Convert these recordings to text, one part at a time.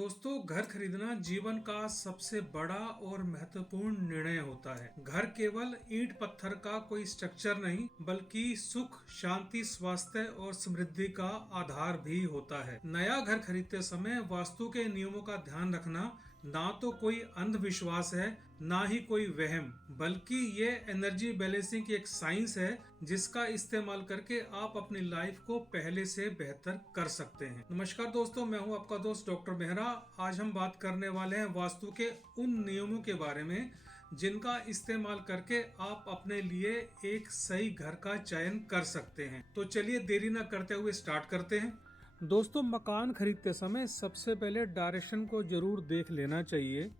दोस्तों, घर खरीदना जीवन का सबसे बड़ा और महत्वपूर्ण निर्णय होता है। घर केवल ईंट पत्थर का कोई स्ट्रक्चर नहीं, बल्कि सुख, शांति, स्वास्थ्य और समृद्धि का आधार भी होता है। नया घर खरीदते समय वास्तु के नियमों का ध्यान रखना ना तो कोई अंधविश्वास है, ना ही कोई वहम, बल्कि ये एनर्जी बैलेंसिंग की एक साइंस है जिसका इस्तेमाल करके आप अपनी लाइफ को पहले से बेहतर कर सकते हैं। नमस्कार दोस्तों, मैं हूं आपका दोस्त डॉक्टर मेहरा। आज हम बात करने वाले हैं वास्तु के उन नियमों के बारे में जिनका इस्तेमाल करके आप अपने लिए एक सही घर का चयन कर सकते हैं। तो चलिए देरी न करते हुए स्टार्ट करते हैं। दोस्तों, मकान खरीदते समय सबसे पहले डायरेक्शन को जरूर देख लेना चाहिए।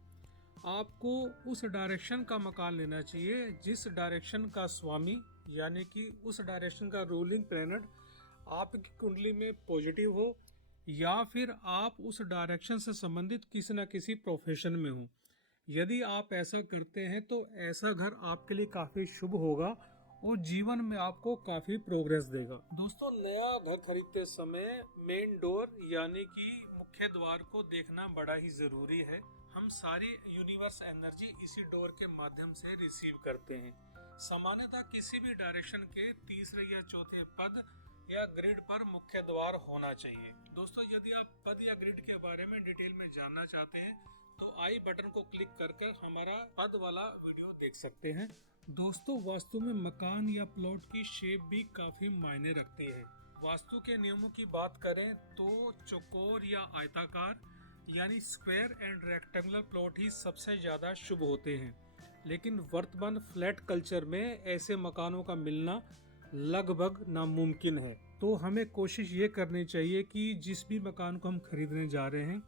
आपको उस डायरेक्शन का मकान लेना चाहिए जिस डायरेक्शन का स्वामी यानी कि उस डायरेक्शन का रूलिंग प्लैनेट आपकी कुंडली में पॉजिटिव हो, या फिर आप उस डायरेक्शन से संबंधित किसी न किसी प्रोफेशन में हो। यदि आप ऐसा करते हैं तो ऐसा घर आपके लिए काफी शुभ होगा और जीवन में आपको काफी प्रोग्रेस देगा। दोस्तों, नया घर खरीदते समय मेन डोर यानी कि मुख्य द्वार को देखना बड़ा ही जरूरी है। हम सारी यूनिवर्स एनर्जी इसी डोर के माध्यम से रिसीव करते हैं। सामान्यतः किसी भी डायरेक्शन के तीसरे या चौथे पद या ग्रिड पर मुख्य द्वार होना चाहिए। दोस्तों, यदि आप पद या ग्रिड के बारे में डिटेल में जानना चाहते हैं तो आई बटन को क्लिक कर हमारा पद वाला वीडियो देख सकते हैं। दोस्तों, वास्तु में मकान या प्लॉट की शेप भी काफी मायने रखती है। वास्तु के नियमों की बात करें तो चौकोर या आयताकार यानी स्क्वायर एंड रेक्टेंगुलर प्लॉट ही सबसे ज्यादा शुभ होते हैं, लेकिन वर्तमान फ्लैट कल्चर में ऐसे मकानों का मिलना लगभग नामुमकिन है। तो हमें कोशिश ये करनी चाहिए कि जिस भी मकान को हम खरीदने जा रहे हैं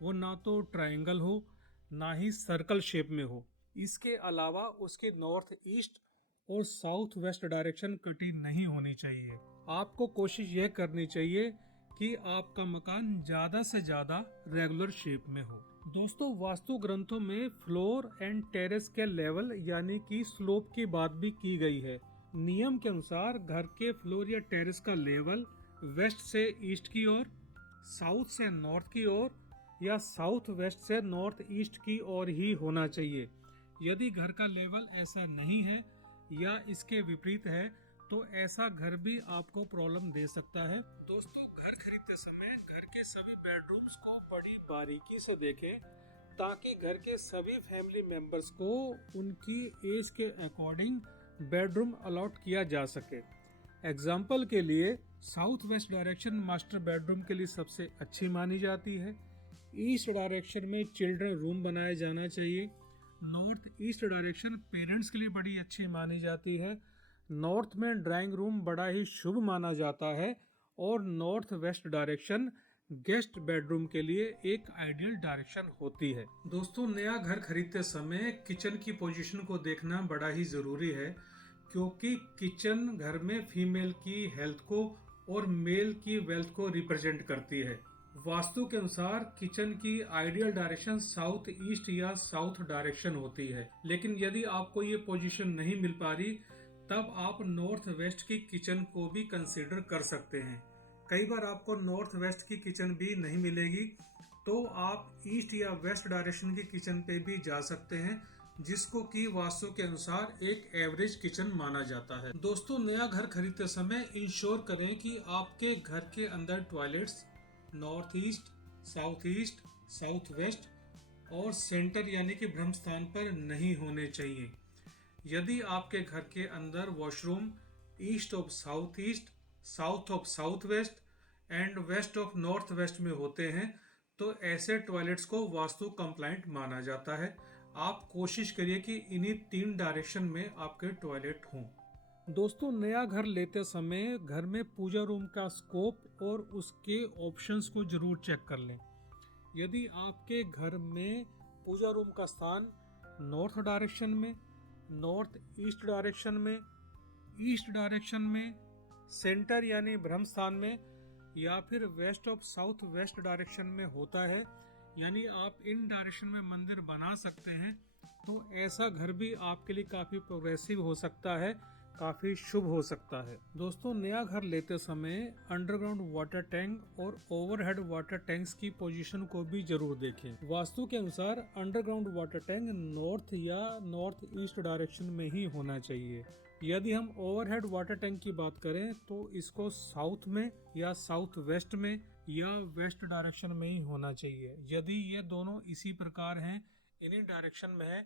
वो ना तो ट्रायंगल हो, ना ही सर्कल शेप में हो। इसके अलावा उसके नॉर्थ ईस्ट और साउथ वेस्ट डायरेक्शन कटी नहीं होनी चाहिए। आपको कोशिश ये करनी चाहिए कि आपका मकान ज्यादा से ज्यादा रेगुलर शेप में हो। दोस्तों, वास्तु ग्रंथों में फ्लोर एंड टेरेस के लेवल यानी कि स्लोप की बात भी की गई है। नियम के अनुसार घर के फ्लोर या टेरेस का लेवल वेस्ट से ईस्ट की ओर, साउथ से नॉर्थ की ओर या साउथ वेस्ट से नॉर्थ ईस्ट की ओर ही होना चाहिए। यदि घर का लेवल ऐसा नहीं है या इसके विपरीत है तो ऐसा घर भी आपको प्रॉब्लम दे सकता है। दोस्तों, घर खरीदते समय घर के सभी बेडरूम्स को बड़ी बारीकी से देखें ताकि घर के सभी फैमिली मेंबर्स को उनकी एज के अकॉर्डिंग बेडरूम अलॉट किया जा सके। एग्जाम्पल के लिए south west direction master bedroom के लिए सबसे अच्छी मानी जाती है। ईस्ट डायरेक्शन में चिल्ड्रन रूम बनाया जाना चाहिए। नॉर्थ ईस्ट डायरेक्शन पेरेंट्स के लिए बड़ी अच्छी मानी जाती है। नॉर्थ में ड्राइंग रूम बड़ा ही शुभ माना जाता है और north west direction guest bedroom के लिए एक आइडियल डायरेक्शन होती है। दोस्तों, नया घर खरीदते समय किचन की पोजीशन को देखना बड़ा ही जरूरी है, क्योंकि किचन घर में फीमेल की हेल्थ को और मेल की वेल्थ को रिप्रेजेंट करती है। वास्तु के अनुसार किचन की आइडियल डायरेक्शन साउथ ईस्ट या साउथ डायरेक्शन होती है, लेकिन यदि आपको ये पोजीशन नहीं मिल पा रही तब आप नॉर्थ वेस्ट की किचन को भी कंसीडर कर सकते हैं। कई बार आपको नॉर्थ वेस्ट की किचन भी नहीं मिलेगी तो आप ईस्ट या वेस्ट डायरेक्शन की किचन पे भी जा सकते हैं, जिसको कि वास्तु के अनुसार एक एवरेज किचन माना जाता है। दोस्तों, नया घर खरीदते समय इंश्योर करें कि आपके घर के अंदर toilets north east, south east, south west और सेंटर यानी कि ब्रह्म स्थान पर नहीं होने चाहिए। यदि आपके घर के अंदर washroom east of south east, south of south west and west of north west में होते हैं तो ऐसे टॉयलेट्स को वास्तु कंप्लाइंट माना जाता है। आप कोशिश करिए कि इन्हीं 3 डायरेक्शन में आपके टॉयलेट हों। दोस्तों, नया घर लेते समय घर में पूजा रूम का स्कोप और उसके ऑप्शंस को जरूर चेक कर लें। यदि आपके घर में पूजा रूम का स्थान नॉर्थ डायरेक्शन में, नॉर्थ ईस्ट डायरेक्शन में, ईस्ट डायरेक्शन में, सेंटर यानी ब्रह्म स्थान में या फिर west of south west direction में होता है, यानी आप इन डायरेक्शन में मंदिर बना सकते हैं, तो ऐसा घर भी आपके लिए काफी प्रोग्रेसिव हो सकता है, काफी शुभ हो सकता है। दोस्तों, नया घर लेते समय अंडरग्राउंड वाटर टैंक और ओवरहेड वाटर टैंक्स की पोजीशन को भी जरूर देखें। वास्तु के अनुसार अंडरग्राउंड वाटर टैंक नॉर्थ या नॉर्थ ईस्ट डायरेक्शन में ही होना चाहिए। यदि हम ओवरहेड वाटर टैंक की बात करें तो इसको साउथ में या साउथ वेस्ट में या वेस्ट डायरेक्शन में ही होना चाहिए। यदि ये दोनों इसी प्रकार हैं, इन्हीं डायरेक्शन में है,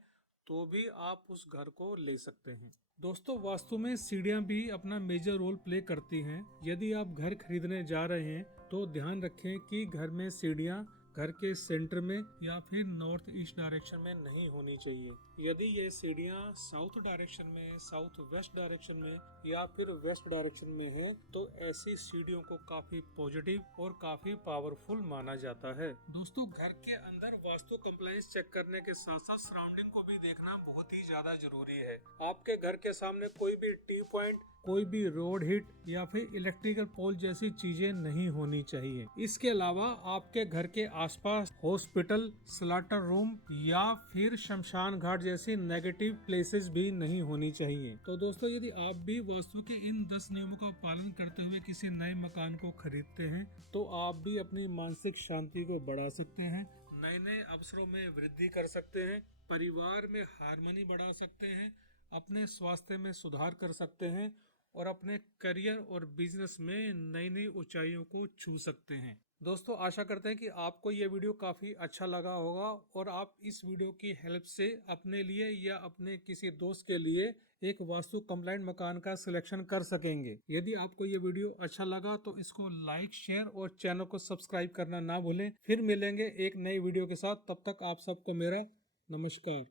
तो भी आप उस घर को ले सकते हैं। दोस्तों, वास्तु में सीढ़ियां भी अपना मेजर रोल प्ले करती हैं। यदि आप घर खरीदने जा रहे हैं तो ध्यान रखें कि घर में सीढ़ियां घर के सेंटर में या फिर नॉर्थ ईस्ट डायरेक्शन में नहीं होनी चाहिए। यदि ये सीढ़ियां साउथ डायरेक्शन में, साउथ वेस्ट डायरेक्शन में या फिर वेस्ट डायरेक्शन में है तो ऐसी सीढ़ियों को काफी पॉजिटिव और काफी पावरफुल माना जाता है। दोस्तों, घर के अंदर वास्तु कंप्लायंस चेक करने के साथ साथ सराउंडिंग को भी देखना बहुत ही ज्यादा जरूरी है। आपके घर के सामने कोई भी टी पॉइंट, कोई भी रोड हिट या फिर इलेक्ट्रिकल पोल जैसी चीजें नहीं होनी चाहिए। इसके अलावा आपके घर के आसपास हॉस्पिटल, स्लॉटर रूम या फिर शमशान घाट जैसी नेगेटिव प्लेसेस भी नहीं होनी चाहिए। तो दोस्तों, यदि आप भी वास्तु के इन 10 नियमों का पालन करते हुए किसी नए मकान को खरीदते हैं तो आप भी अपनी मानसिक शांति को बढ़ा सकते हैं, नए नए अवसरों में वृद्धि कर सकते हैं, परिवार में हार्मनी बढ़ा सकते हैं, अपने स्वास्थ्य में सुधार कर सकते हैं और अपने करियर और बिजनेस में नई नई ऊंचाइयों को छू सकते हैं। दोस्तों, आशा करते हैं कि आपको ये वीडियो काफी अच्छा लगा होगा और आप इस वीडियो की हेल्प से अपने लिए या अपने किसी दोस्त के लिए एक वास्तु कंप्लायंट मकान का सिलेक्शन कर सकेंगे। यदि आपको ये वीडियो अच्छा लगा तो इसको लाइक, शेयर और चैनल को सब्सक्राइब करना ना भूलें। फिर मिलेंगे एक नई वीडियो के साथ। तब तक आप सबको मेरा नमस्कार।